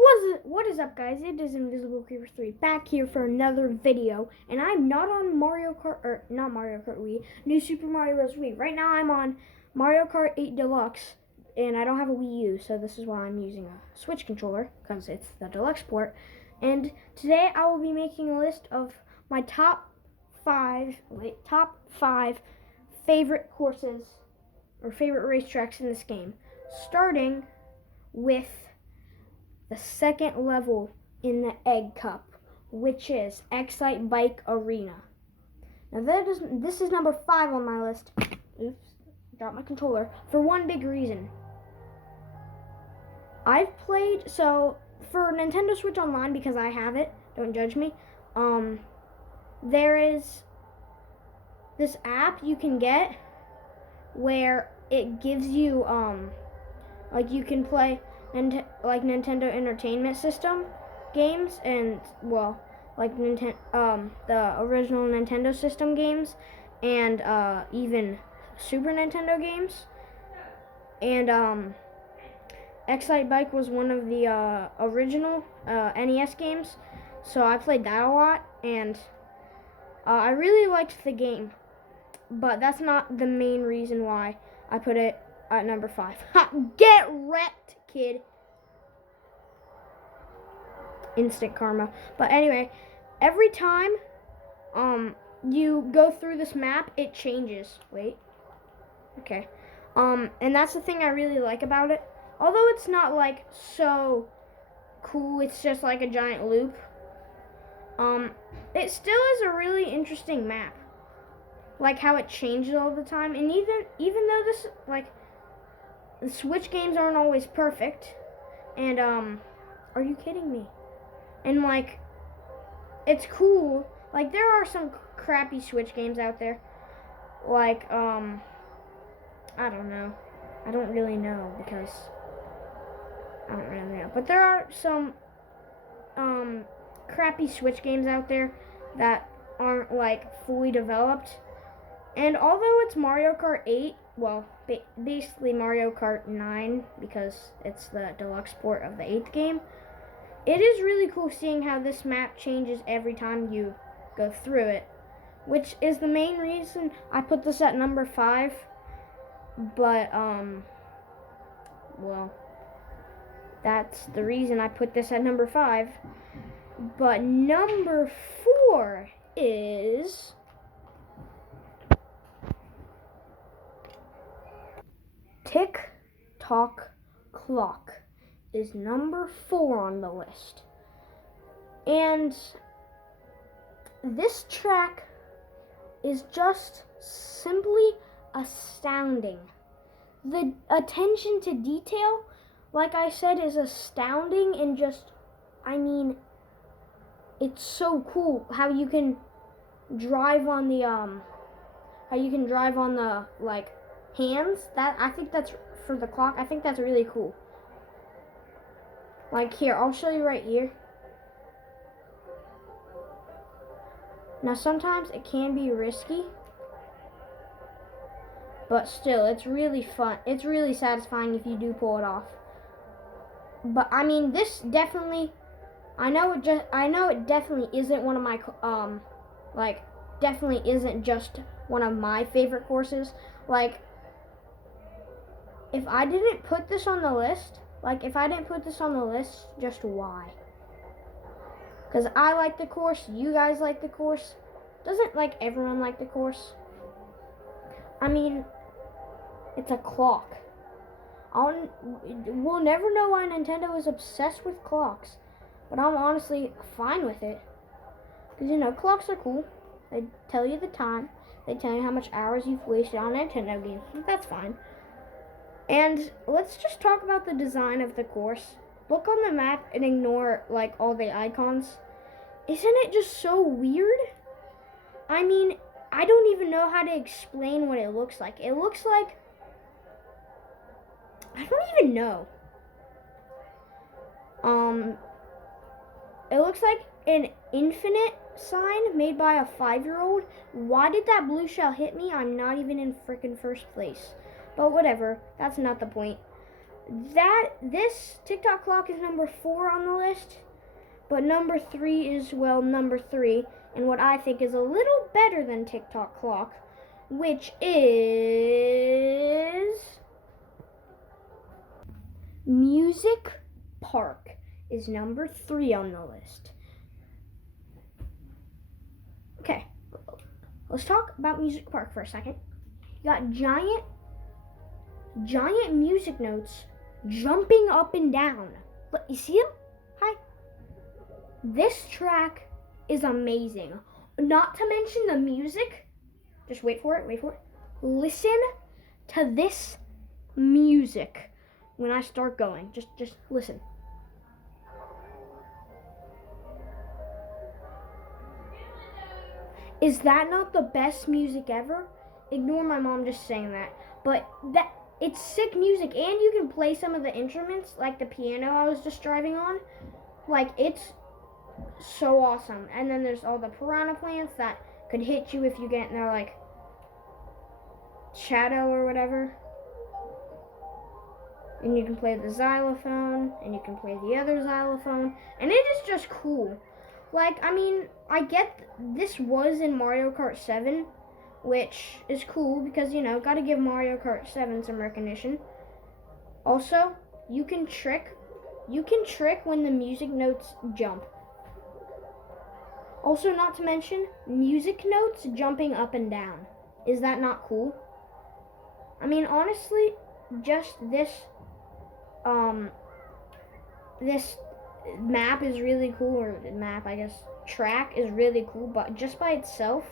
What is up, guys? It is Invisible Creeper 3 back here for another video, and I'm not on Mario Kart, or not Mario Kart Wii, New Super Mario Bros. Wii. Right now I'm on Mario Kart 8 Deluxe, and I don't have a Wii U, so this is why I'm using a Switch controller, because it's the Deluxe port. And today I will be making a list of my top five favorite courses, or favorite racetracks in this game, starting with the second level in the Egg Cup, which is Excitebike Arena. Now this is number 5 on my list. Oops, dropped my controller. For one big reason. I've played, so for Nintendo Switch Online, because I have it, don't judge me, there is this app you can get where it gives you, like you can play like Nintendo Entertainment System games, and well, like the original Nintendo System games, and even Super Nintendo games. And Excitebike was one of the original NES games, so I played that a lot, and I really liked the game, but that's not the main reason why I put it at number 5. Get wrecked, kid. Instant karma. But anyway, every time you go through this map, it changes. Wait. Okay. And that's the thing I really like about it. Although it's not like so cool, it's just like a giant loop. It still is a really interesting map. Like how it changes all the time, and even though this, like, the Switch games aren't always perfect, and are you kidding me? And like, it's cool. Like, there are some crappy Switch games out there. Like, I don't know. I don't really know, because I don't really know. But there are some crappy Switch games out there that aren't like fully developed. And although it's Mario Kart 8, well, basically Mario Kart 9, because it's the deluxe port of the 8th game, it is really cool seeing how this map changes every time you go through it, which is the main reason I put this at number 5. But, well, that's the reason I put this at number 5. But number 4 is Tick Tock Clock is number 4 on the list. And this track is just simply astounding. The attention to detail, like I said, is astounding, and just, I mean, it's so cool how you can drive on the like hands. That, I think that's for the clock. I think that's really cool. Like, here, I'll show you right here. Now, sometimes it can be risky, but still, it's really fun. It's really satisfying if you do pull it off. But I mean, this definitely, I know it definitely isn't one of my definitely isn't just one of my favorite courses. Like, if I didn't put this on the list, just why? Because I like the course, you guys like the course. Doesn't, like, everyone like the course? I mean, it's a clock. We'll never know why Nintendo is obsessed with clocks, but I'm honestly fine with it. Because, you know, clocks are cool. They tell you the time. They tell you how much hours you've wasted on Nintendo games. That's fine. And let's just talk about the design of the course. Look on the map and ignore, like, all the icons. Isn't it just so weird? I mean, I don't even know how to explain what it looks like. It looks like, I don't even know. It looks like an infinite sign made by a 5-year-old. Why did that blue shell hit me? I'm not even in frickin' first place. But whatever, that's not the point. This TikTok clock is number 4 on the list, but number 3 is, well, number 3, and what I think is a little better than TikTok clock, which is Music Park is number 3 on the list. Okay, let's talk about Music Park for a second. You got giant music notes jumping up and down. Look, you see them? Hi. This track is amazing. Not to mention the music. Just wait for it. Listen to this music when I start going. Just listen. Is that not the best music ever? Ignore my mom just saying that. But it's sick music, and you can play some of the instruments, like the piano I was just driving on. Like, it's so awesome. And then there's all the piranha plants that could hit you if you get in their, like, shadow or whatever. And you can play the xylophone, and you can play the other xylophone, and it is just cool. Like, I mean, I get this was in Mario Kart 7, which is cool because, you know, gotta give Mario Kart 7 some recognition. Also, you can trick when the music notes jump. Also, not to mention, music notes jumping up and down. Is that not cool? I mean, honestly, just this map is really cool, or track is really cool, but just by itself.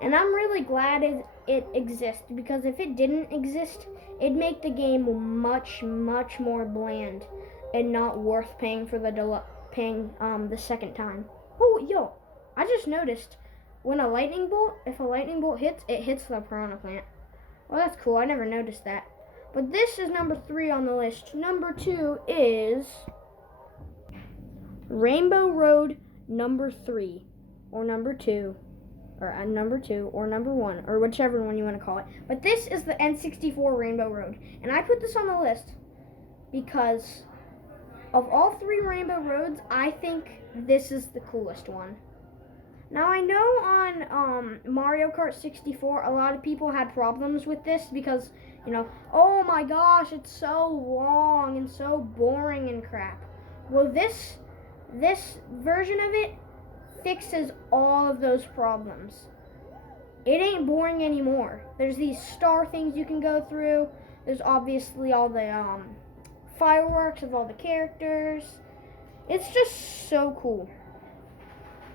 And I'm really glad it exists, because if it didn't exist, it'd make the game much, much more bland and not worth paying for the second time. Oh, yo, I just noticed when if a lightning bolt hits, it hits the piranha plant. Well, that's cool. I never noticed that. But this is number 3 on the list. Number 2 is Rainbow Road number 3, or number 2, or number 2, or number 1, or whichever one you want to call it. But this is the N64 Rainbow Road, and I put this on the list because of all 3 Rainbow Roads, I think this is the coolest one. Now, I know on Mario Kart 64, a lot of people had problems with this because, you know, oh my gosh, it's so long and so boring and crap. Well, this version of it fixes all of those problems. It ain't boring anymore. There's these star things you can go through. There's obviously all the fireworks of all the characters. It's just so cool.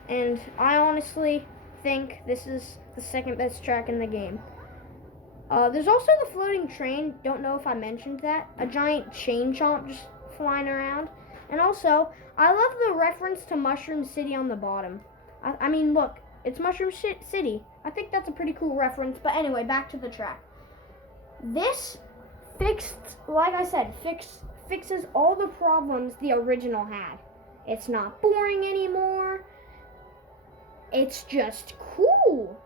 And I honestly think this is the second best track in the game. There's also the floating train. Don't know if I mentioned that. A giant chain chomp just flying around. And also, I love the reference to Mushroom City on the bottom. I mean, look, it's Mushroom City. I think that's a pretty cool reference. But anyway, back to the track. This fixes all the problems the original had. It's not boring anymore. It's just cool.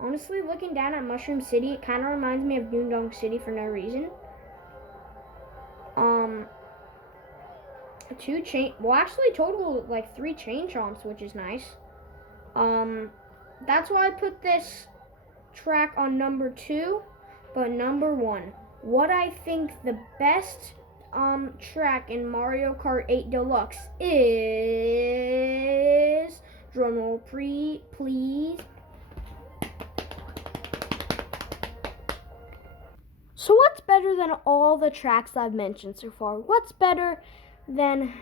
Honestly, looking down at Mushroom City, it kind of reminds me of Boondoggle City for no reason. Total like 3 chain chomps, which is nice. That's why I put this track on number 2, but number 1. What I think the best track in Mario Kart 8 Deluxe is, drumroll please. So what's better than all the tracks I've mentioned so far? What's better than,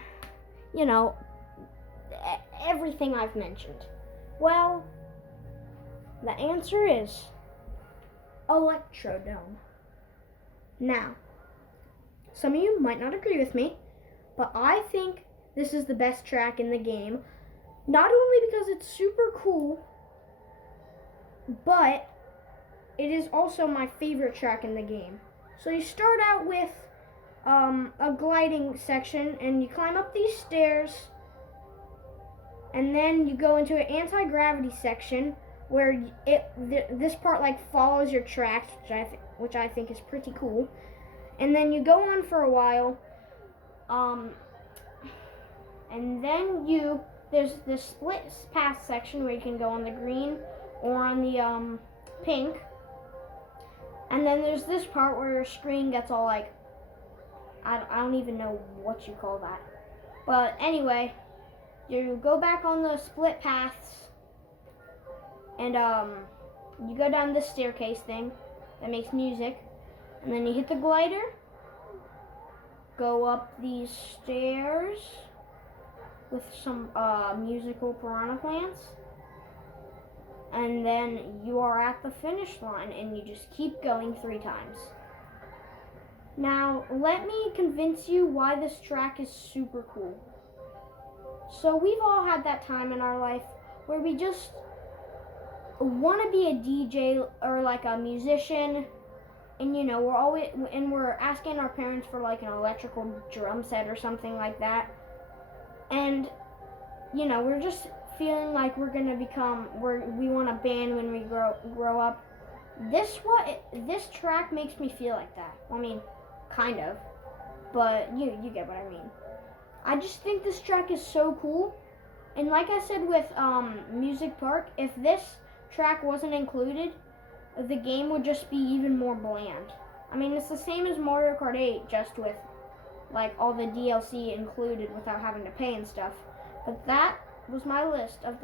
you know, everything I've mentioned? Well, the answer is Electrodome. Now, some of you might not agree with me, but I think this is the best track in the game. Not only because it's super cool, but it is also my favorite track in the game. So you start out with a gliding section, and you climb up these stairs, and then you go into an anti-gravity section where this part like follows your tracks, which I think is pretty cool. And then you go on for a while, and then there's this split path section where you can go on the green or on the pink. And then there's this part where your screen gets all like, I don't even know what you call that. But anyway, you go back on the split paths, and you go down this staircase thing that makes music, and then you hit the glider, go up these stairs with some musical piranha plants, and then you are at the finish line, and you just keep going 3 times. Now, let me convince you why this track is super cool. So we've all had that time in our life where we just want to be a DJ or like a musician, and you know, we're asking our parents for like an electrical drum set or something like that. And you know, we're just feeling like we want a band when we grow up. This track makes me feel like that. I mean, kind of, but you get what I mean. I just think this track is so cool, and like I said with Music Park, if this track wasn't included, the game would just be even more bland. I mean, it's the same as Mario Kart 8, just with like all the DLC included without having to pay and stuff. But that was my list of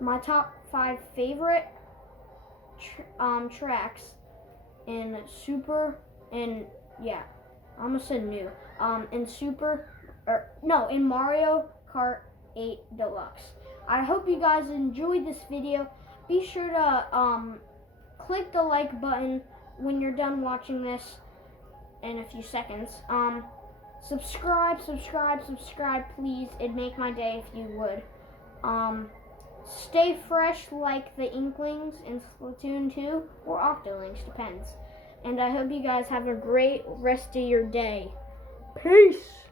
my top 5 favorite tracks in in Mario Kart 8 Deluxe. I hope you guys enjoyed this video. Be sure to click the like button when you're done watching this in a few seconds. Subscribe, please. It'd make my day if you would. Stay fresh like the Inklings in Splatoon 2 or Octolinks, depends. And I hope you guys have a great rest of your day. Peace!